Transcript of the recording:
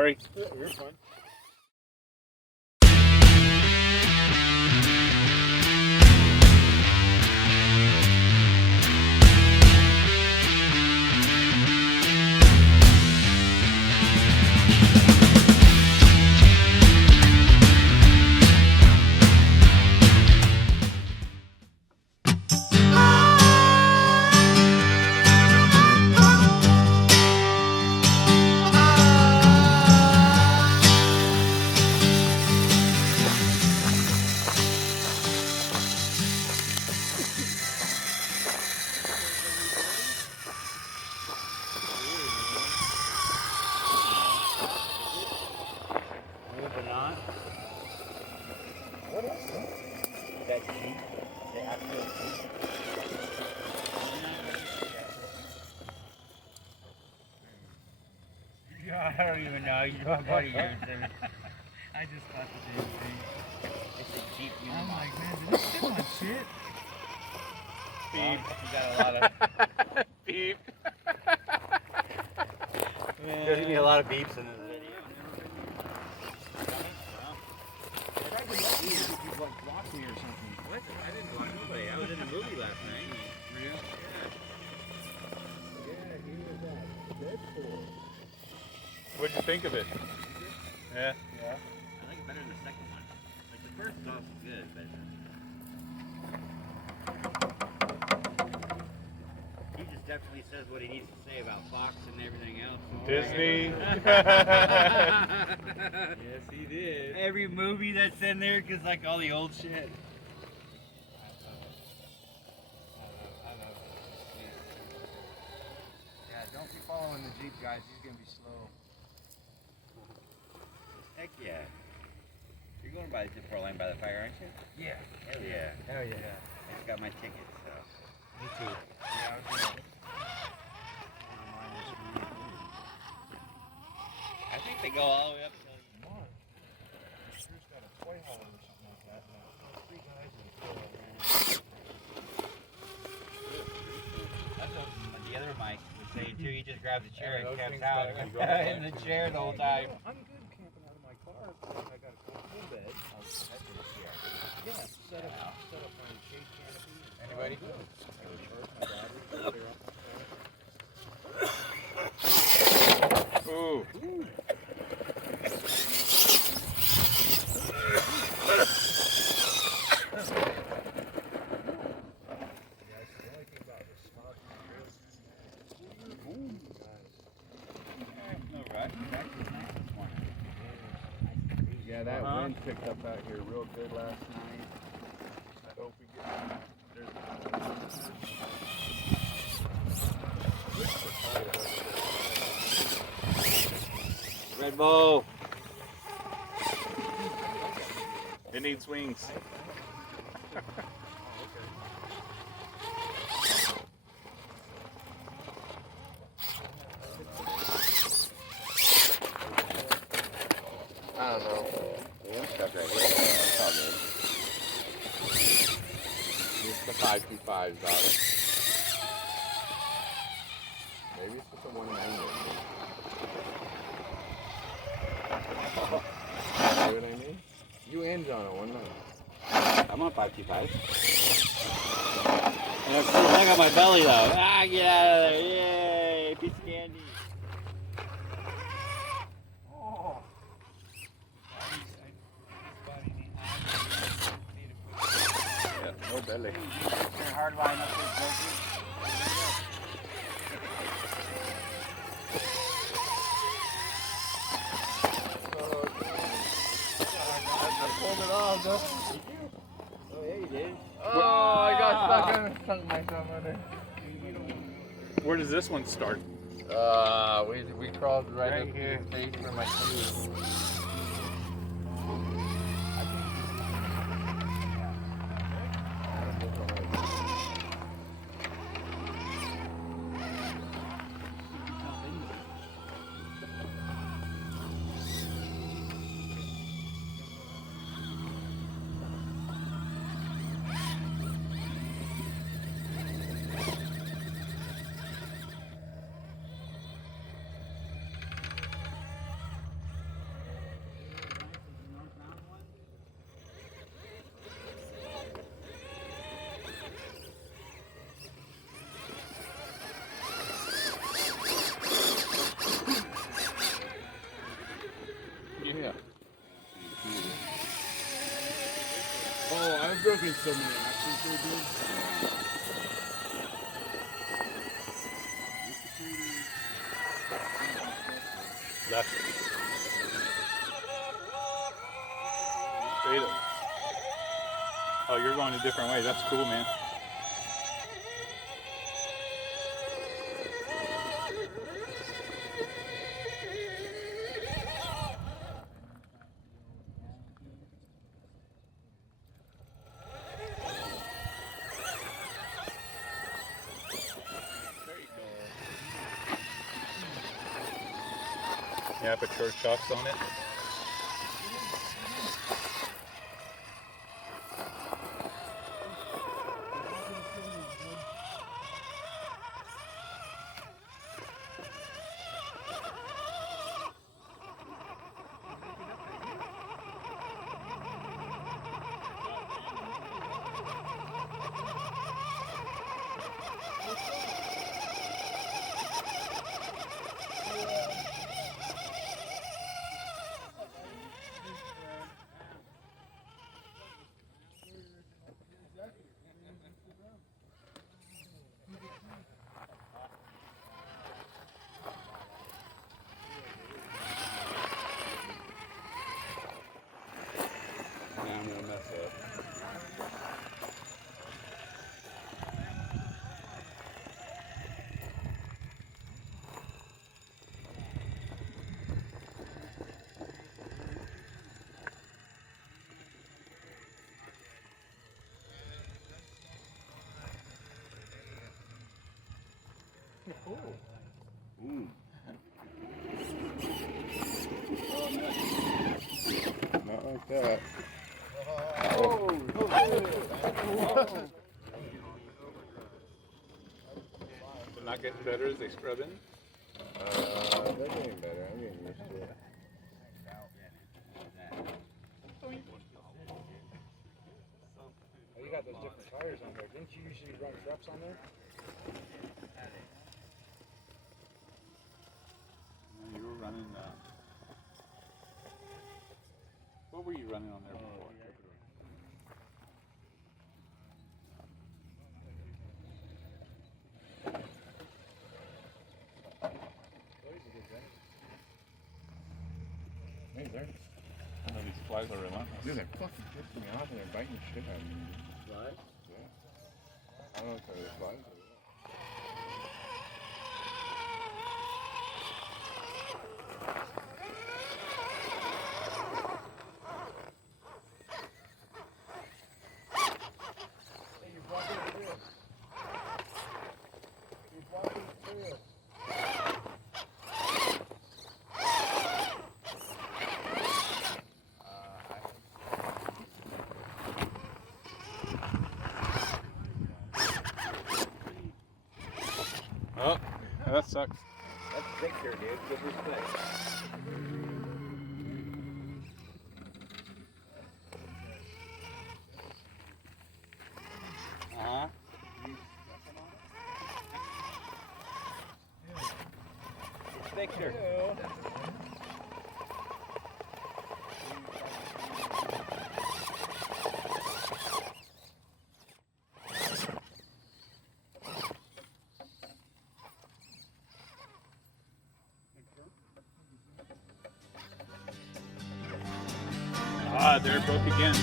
Sorry. Yeah, you're fine. What is it? That Jeep, the Axial Capra. I don't even know. You know what he uses. I just thought the damn thing. It's a Jeep. I'm like, man, did this sit on shit? Beep. You got a lot of Beep. There's gonna be a lot of beeps in this video. Blocked me or something. What? I didn't watch nobody. I was in a movie last night. Really? Yeah, he was that. Deadpool. What'd you think of it? Yeah. Yeah. I like it better than the second one. Like the first was also good, but he just definitely says what he needs to say about Fox and everything else. Disney. Yes, he did. Every movie that's in there, cause like all the old shit. I love it. Yeah, don't be following the Jeep, guys. He's gonna be slow. Heck yeah. You're going by the 4 lane by the fire, aren't you? Yeah. Hell yeah. Hell yeah. I just got my ticket, so. Me too. Yeah, I was gonna. I think they go all the way up till Come on. Drew's got a toy hauler or something like that. Now. 3 guys in That's what the other Mike was saying too. He just grabs a chair Yeah, and those camps things out gotta go in the chair the whole time. I'm good camping out of my car because I got a comfortable bed. Oh, that's for the chair. Yeah, set up my shade canopy. Anybody? I can charge my battery. Clear up my car. Ooh. Yeah, that wind picked up out here real good last night. I hope we get Red Bull. It needs wings. I don't know. Yeah, stuff right here. It's all good. Just the 525s, daughter. Maybe it's just a 190. See what I mean? You and John on 190. I'm on 525. And I'm still stuck on my belly though. Ah, get out of there. Yay, piece of candy. Oh. Yeah, no belly. Your hard line up there, broken. Pulled it off, though. Oh, yeah, you did. Oh, I got stuck myself under. Where does this one start? We crawled right Right up here. to the face for my shoes. Oh, I've broken so many axles there, dude. Left. Straight up. Oh, you're going a different way. That's cool, man. Yeah, put short shocks on it. Yeah, I'm gonna mess up. Ooh. Not like that. They're not getting better as they scrub in? They're getting better. I'm getting used to it. Oh, you got those different tires on there. Didn't you usually run trucks on there? You were running, what were you running on there before? Hey, there. Oh, these flies are relentless. Dude, they're fucking pissing me off and they're biting the shit out of me. Right. Yeah. I don't know if they're flies or what. Hey, you're blocking the trail. You're blocking the trail. Oh, that sucks. That's Victor, dude. Give respect. Uh-huh. It's Victor. Ah, there it broke again.